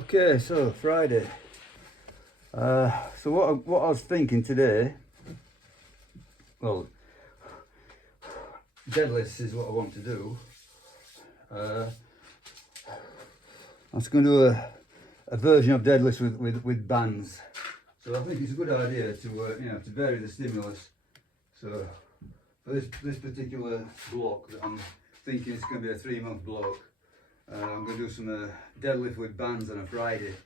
Okay, so Friday. So what I was thinking today, well, deadlifts is what I want to do. I was going to do a version of deadlifts with bands. So I think it's a good idea to to vary the stimulus. So for this particular block that I'm thinking it's going to be a 3-month block, I'm going to do some deadlift with bands on a Friday.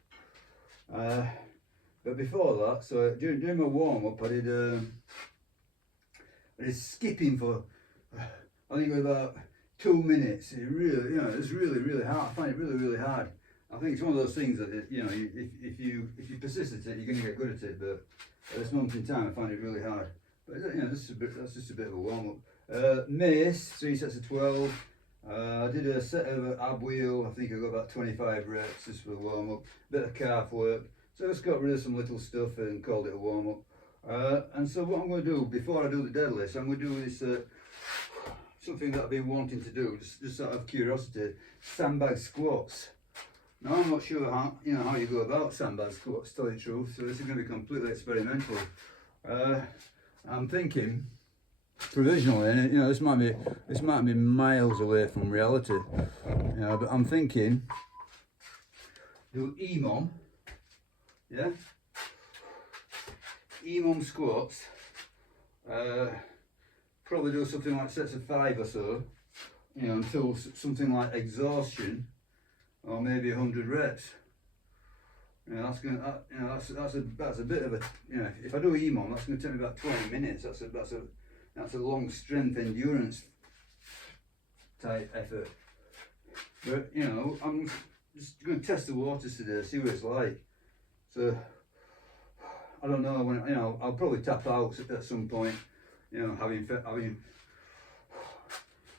But before that, so during my warm up, I did skipping for I think it was about 2 minutes. It really, it's really hard. I find it really hard. I think it's one of those things that if you persist at it, you're going to get good at it. But at this moment in time, I find it really hard. But that's just a bit of a warm up. Mace, 3 sets of 12. I did a set of ab wheel. I think I got about 25 reps just for the warm up. Bit of calf work. So I just got rid of some little stuff and called it a warm up. And so what I'm going to do before I do the deadlifts, I'm going to do this something that I've been wanting to do, just out of curiosity, sandbag squats. Now I'm not sure how you go about sandbag squats, to tell you the truth. So this is going to be completely experimental. I'm thinking provisionally, and this might be miles away from reality. But I'm thinking do EMOM. Yeah, EMOM squats, probably do something like sets of 5 or so, until something like exhaustion, or maybe 100 reps. That's a bit of a, if I do EMOM, that's going to take me about 20 minutes. That's a long strength endurance type effort. But I'm just going to test the waters today, see what it's like. So I don't know when I'll probably tap out at some point. Having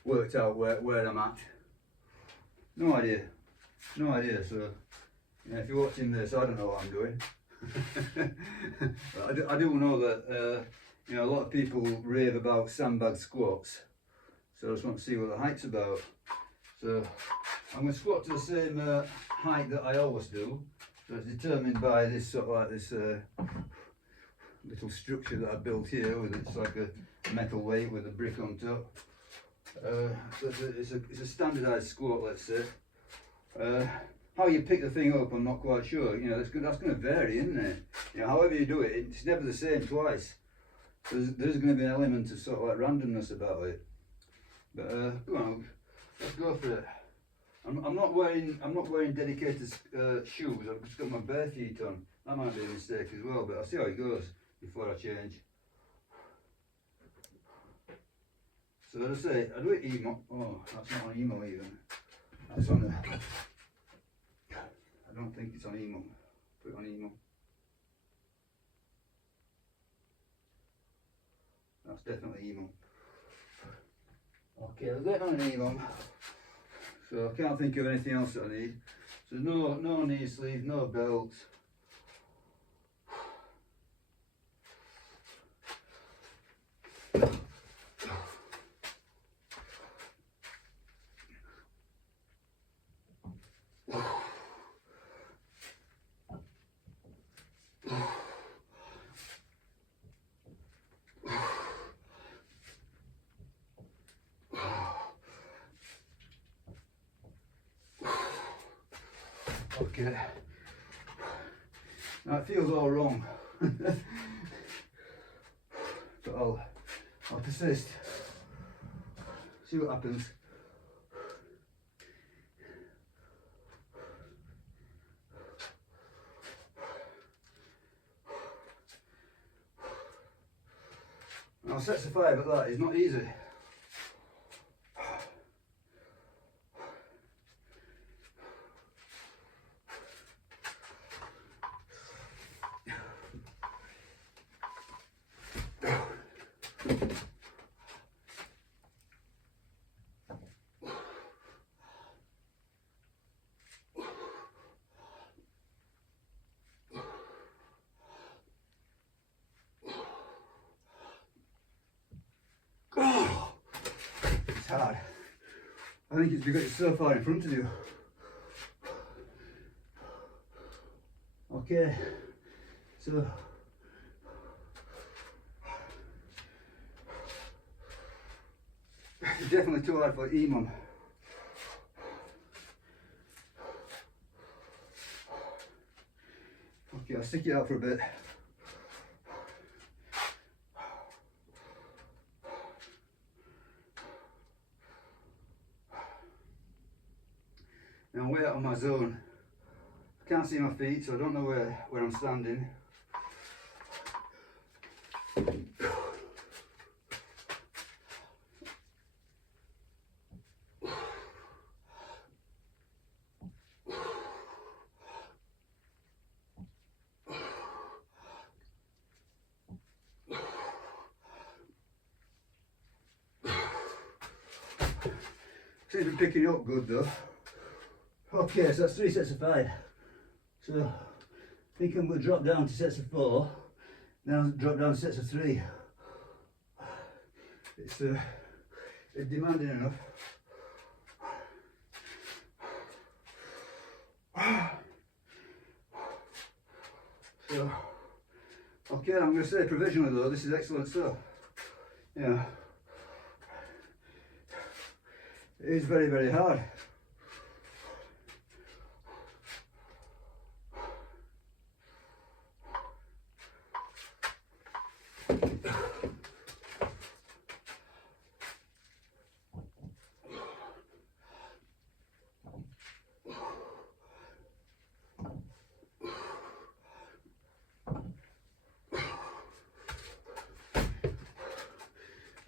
worked out where I'm at. No idea. So if you're watching this, I don't know what I'm doing. But I do know that a lot of people rave about sandbag squats. So I just want to see what the height's about. So I'm going to squat to the same height that I always do. So it's determined by this sort of like this little structure that I built here, with it's like a metal weight with a brick on top. So it's a standardised squat, let's say. How you pick the thing up, I'm not quite sure. That's going to vary, isn't it? However you do it, it's never the same twice. There's going to be an element of sort of like randomness about it. But come on, let's go for it. I'm not wearing dedicated shoes. I've just got my bare feet on. That might be a mistake as well, but I'll see how it goes before I change. So as I say, I do it EMO. Oh, that's not on EMO even. That's on I don't think it's on EMO. Put it on EMO. That's definitely EMO. Okay, I'll get on an EMO. So I can't think of anything else that I need. So no knee sleeve, no belt. Okay. Now it feels all wrong, but I'll persist. See what happens. Now sets of 5 at that is not easy. It's hard. I think it's because it's so far in front of you. Okay, so it's definitely too hard for E-mum. Okay, I'll stick it out for a bit. Now I'm way out of my zone. I can't see my feet, so I don't know where I'm standing. Seems to be picking up good though. Okay, so that's 3 sets of 5. So I think I'm going to drop down to sets of 4. Now drop down to sets of 3. It's demanding enough. So, okay, I'm going to say provisionally though, this is excellent stuff. Yeah. It is very, very hard.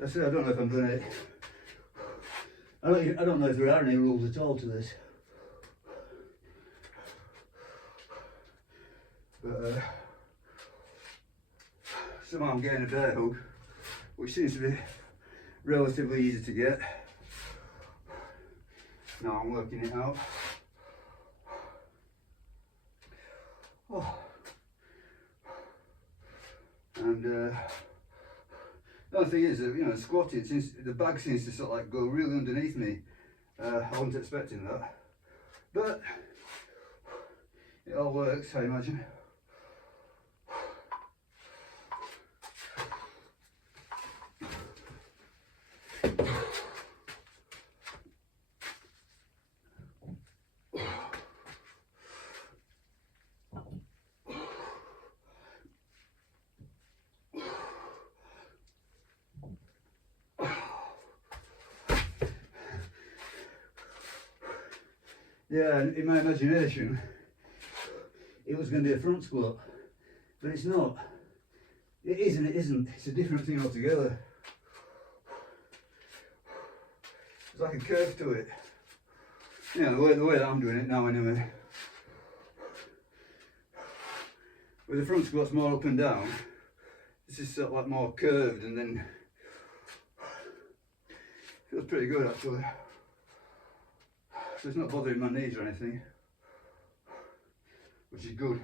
I say I don't know if I'm doing it. I don't know if there are any rules at all to this. But somehow I'm getting a bear hook, which seems to be relatively easy to get. Now I'm working it out. Oh. And the other thing is that, you know, squatting, since the bag seems to sort of like go really underneath me. I wasn't expecting that, but it all works, I imagine. Yeah, in my imagination, it was going to be a front squat, but it's not. It is and it isn't. It's a different thing altogether. There's like a curve to it. You know, the way that I'm doing it now anyway. With the front squat's more up and down, this is sort of like more curved and then feels pretty good actually. So it's not bothering my knees or anything, which is good.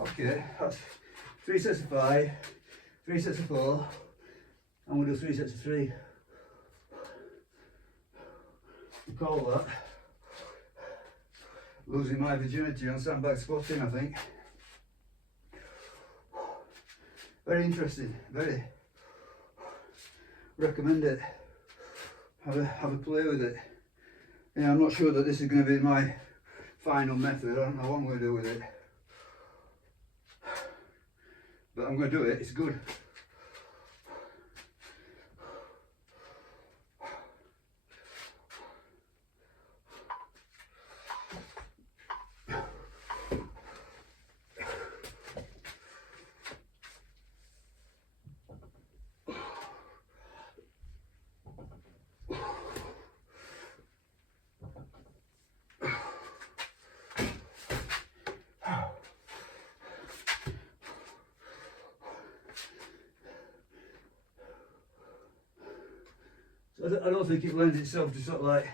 Okay, that's 3 sets of 5, 3 sets of 4, and we'll do 3 sets of 3. We call that losing my virginity on sandbag squatting, I think. Very interesting, very. Recommend it. Have a play with it. Yeah, I'm not sure that this is going to be my final method. I don't know what I'm going to do with it. But I'm going to do it, it's good. So I don't think it lends itself to sort of like,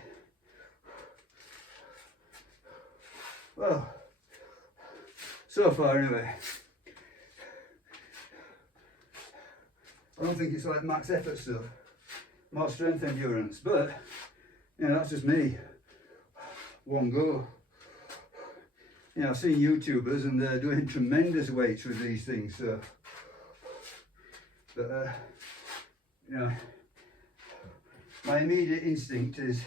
well, so far anyway, I don't think it's like max effort stuff, more strength endurance, but you know, that's just me, one go. You know, I've seen YouTubers and they're doing tremendous weights with these things, so, but you know, my immediate instinct is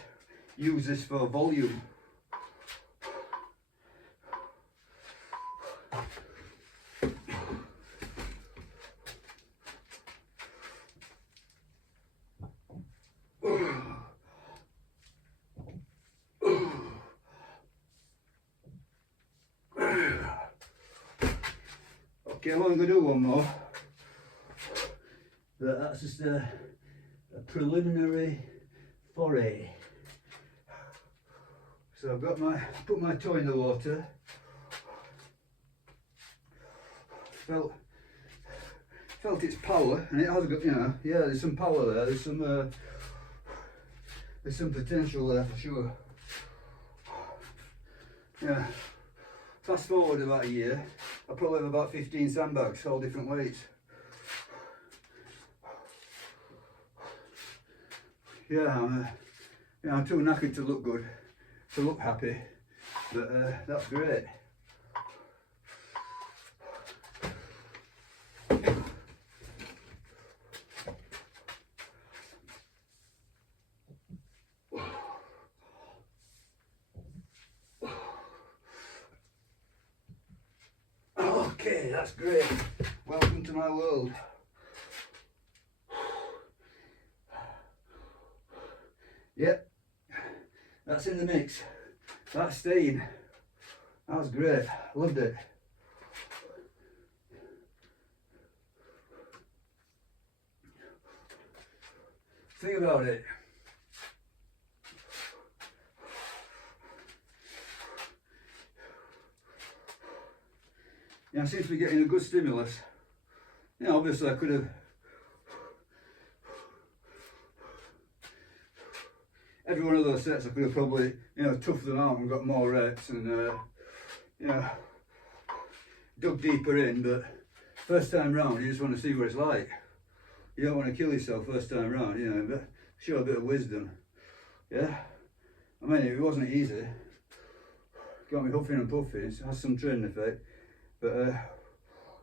use this for volume. Okay, I'm only going to do one more, but that's just a preliminary foray. So I've got put my toe in the water, felt its power, and it has got, you know, yeah, there's some power there, there's some potential there for sure. Yeah. Fast forward about a year, I probably have about 15 sandbags, all different weights. Yeah, I'm too knackered to look good, to look happy, but that's great. Okay, that's great. Welcome to my world. Yep, that's in the mix. That's staying. That was great. Loved it. Think about it. Yeah, I seem to be getting a good stimulus. Yeah, obviously I could have every one of those sets I could have probably, you know, toughed them out and got more reps and you know, dug deeper in, but first time round you just want to see what it's like. You don't want to kill yourself first time round, you know, but show a bit of wisdom. Yeah, I mean, it wasn't easy, got me huffing and puffing, it has some training effect, but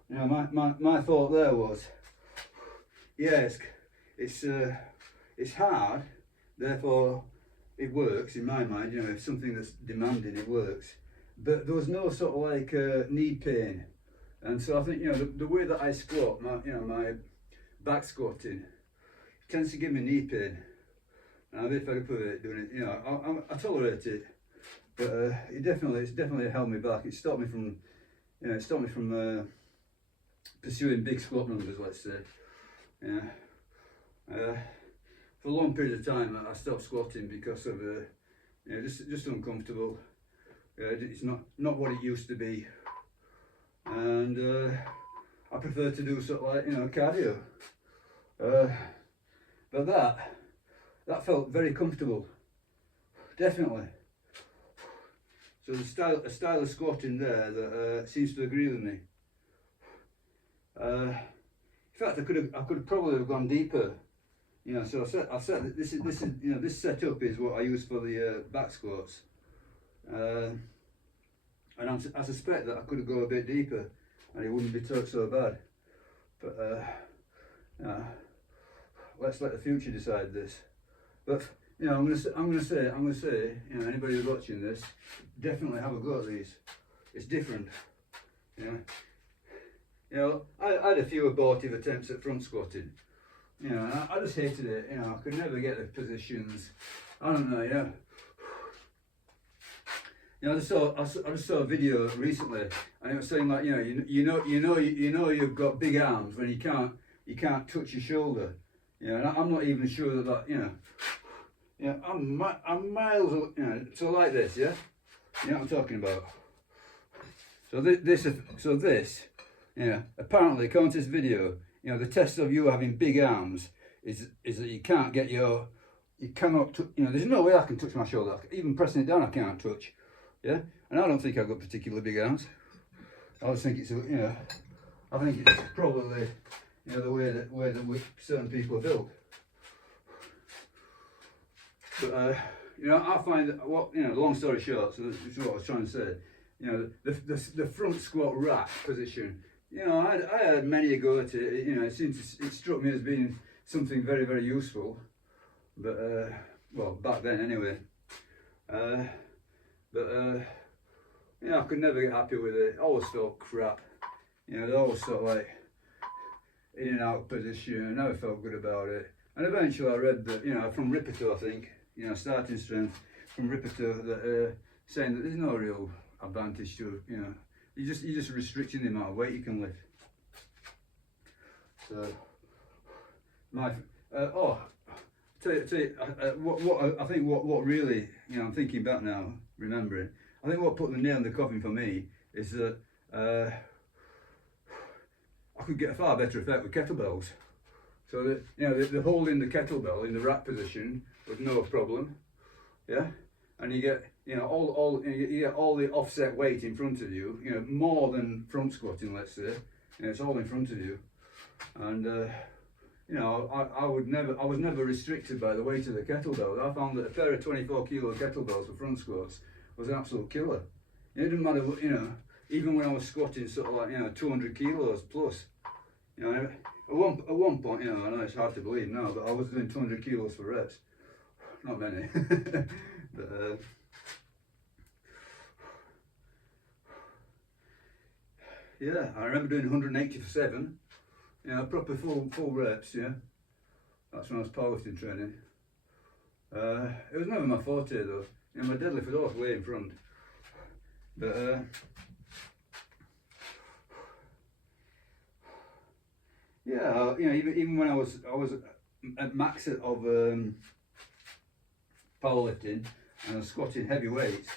you know, my thought there was, yeah, it's hard, therefore it works in my mind, you know, if something that's demanding, it works, but there was no sort of like knee pain, and so I think, you know, the way that I squat, my back squatting tends to give me knee pain, and I'm a bit fed up with it doing it, you know, I tolerate it, but it's definitely held me back. It stopped me from, you know, pursuing big squat numbers, let's say. Yeah. For a long period of time I stopped squatting because of you know, just uncomfortable. It's not what it used to be, and I prefer to do sort of like, you know, cardio. But that felt very comfortable, definitely. So a style of squatting there that seems to agree with me. In fact, I could probably have gone deeper. You know, so I said this is you know, this setup is what I use for the back squats, and I suspect that I could go a bit deeper, and it wouldn't be so bad. But you know, let's let the future decide this. But you know, I'm gonna say, you know, anybody who's watching this, definitely have a go at these. It's different. You know, I had a few abortive attempts at front squatting. You know, I just hated it. You know, I could never get the positions. I don't know. Yeah. You know, I just saw a video recently, and it was saying like, you know you've got big arms when you can't touch your shoulder. You know, and I'm not even sure that you know. Yeah, I'm miles. You know, so like this, yeah. You know what I'm talking about. So this, you know, apparently, according to this video, you know, the test of you having big arms is that you can't get your you cannot, there's no way I can touch my shoulder. Even pressing it down, I can't touch. Yeah, and I don't think I've got particularly big arms. I just think it's, I think it's probably, the way that certain people are built. But I find that long story short, so this is what I was trying to say. The front squat rack position. I had many a go at it. It struck me as being something very, very useful. But well, back then anyway. I could never get happy with it. Always felt crap. They always sort of like in and out position. I never felt good about it. And eventually I read that, from Ripperto, I think, starting strength from Ripperto, that saying that there's no real advantage to, you're just restricting the amount of weight you can lift. So what I think what really, I'm thinking back now, remembering, I think what put the nail in the coffin for me is that I could get a far better effect with kettlebells. So that, the holding the kettlebell in the rack position was no problem, yeah, and you get you get all the offset weight in front of you, more than front squatting, let's say, it's all in front of you, and I was never restricted by the weight of the kettlebell. I found that a pair of 24 kilo kettlebells for front squats was an absolute killer. It didn't matter what, even when I was squatting sort of like 200 kilos plus, at one point, I know it's hard to believe now, but I was doing 200 kilos for reps. Not many. But yeah, I remember doing 180 for 7. Proper full reps, yeah. That's when I was powerlifting training. It was never my forte though. My deadlift was always way in front. But yeah, even when I was at max of powerlifting and I was squatting heavy weights,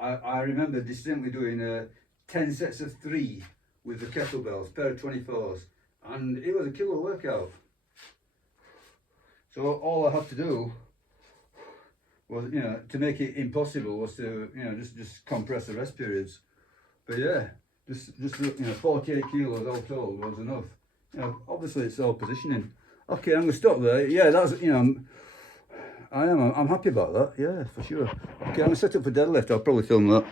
I remember distinctly doing 10 sets of 3 with the kettlebells, pair of 24s, and it was a killer workout. So all I had to do was, to make it impossible, was to, just compress the rest periods. But yeah, just 48 kilos all told was enough. Obviously it's all positioning. Okay, I'm gonna stop there. Yeah, that's, I'm happy about that. Yeah, for sure. Okay, I'm gonna set up for deadlift. I'll probably film that.